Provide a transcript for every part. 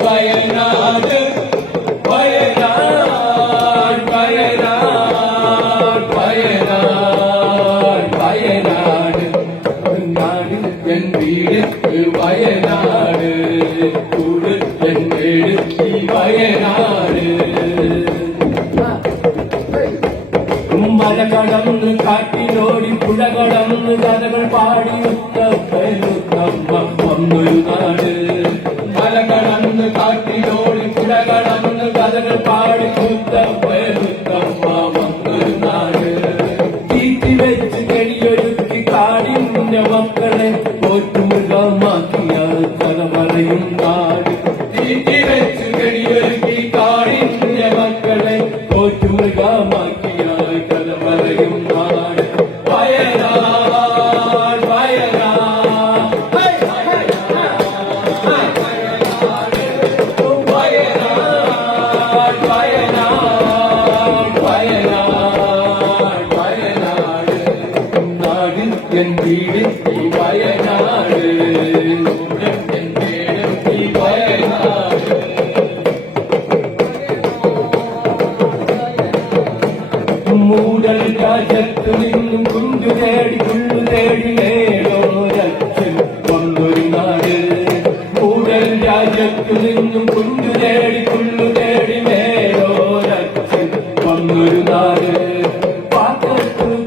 വയനാട് വയനാട് വയനാട് വയനാട് വയനാട് നാട് എൻ വീട് വയനാട് കൂട് എൻ വീട് ഈ വയനാട് മല കടന്ന് കാട്ടിലോടി പുഴ കടന്ന് കഥകൾ പാടി വന്നൊരു നാട് മല കടന്ന് കാട്ടിലോടി പുഴ കടന്ന് കഥകൾ പാടി വന്നൊരു നാട് തീറ്റി വെച്ച് കെടിയൊരുക്കി കാടിന്റെ മക്കളെ പോറ്റുമൃഗമാക്കിയ കഥ പറയും നാട് തീറ്റി വെച്ച് കെടിയൊരുക്കി കാടിന്റെ മക്കളെ പോറ്റുമൃഗമാക്കിയ കഥ പറയും നാട് വയനാട് വയനാട് എൻ വീട് ഈ വയനാട് എൻ വീട് ഈ വയനാട് മൂടൽ രാജ്യത്തു നിന്നും കുണ്ടു തേടി നേടോരച്ഛൻ വന്നൊരു നാട് മൂടൽ രാജ്യത്തു നിന്നും കുണ്ടു തേടി നേടോരച്ഛൻ വന്നൊരു നാട്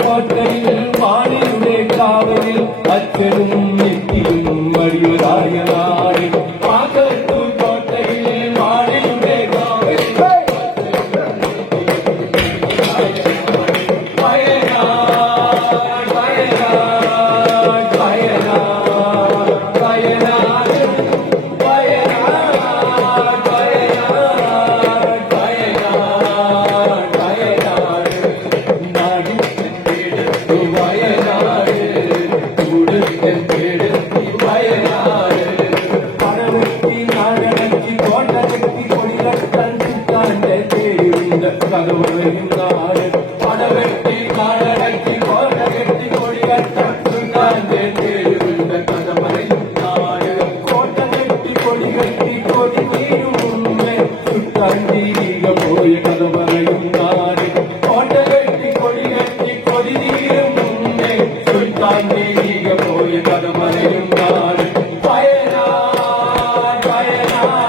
കോട്ടയിൽ വാണിയുടെ കാവലിൽ അച്ഛനും നെറ്റിയും മടിയൊരായ നാട് പാകത്തൂർ കോട്ടയിൽ വാണിയുടെ കാവലിൽ വയനാട് വയനാട് വയനാട് വയനാട് വയനാട് വയനാട് വയനാട് നാട് വയനാട് കൂട് എൻ വീട് ഈ വയനാട് പടവെട്ടി നാടടക്കി കോട്ട കെട്ടി കൊടികെട്ടാൻ സുൽത്താന്റെ തേരുണ്ട് കഥ പറയും നാട് പടവെട്ടി നാടടക്കി കോട്ട കെട്ടി കൊടികെട്ടാൻ സുൽത്താന്റെ തേരുണ്ട് കഥ പറയും നാട് കോട്ട കെട്ടി കൊടികെട്ടി കൊടി തീരും മുന്നേ സുൽത്താൻ തിരിക പോയ കഥ പറയും നാട് കോട്ട കെട്ടി കൊടികെട്ടി കൊടി തീരും മുന്നേ സുൽത്താൻ തിരിക പോയ കഥ പറയും നാട് വയനാട് വയനാട്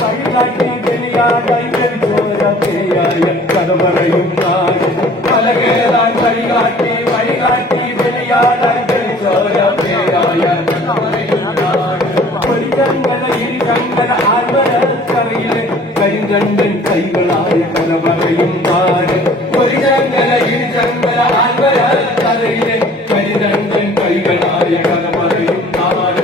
വഴികാട്ടി ചെളിയാടായി കഥ പറയും നാട് മല കേറാൻ വഴികാട്ടി ചെളിയാടായി കരിങ്കല ആൽമരക്കറിയിലെ കരിങ്കണ്ടൻ കൈകളായ കഥ പറയും നാട് ഒരു ചങ്കല ആൽമരക്കറിയിലെ കരിങ്കണ്ടൻ കൈകളായ കഥ പറയും നാട്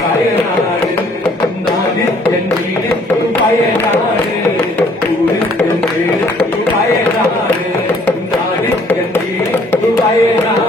Bye. வயநாடு நாடு என் வீடு வயநாடு ஊரு என் வீடு வயநாடு நாடு என் வீடு வயநாடு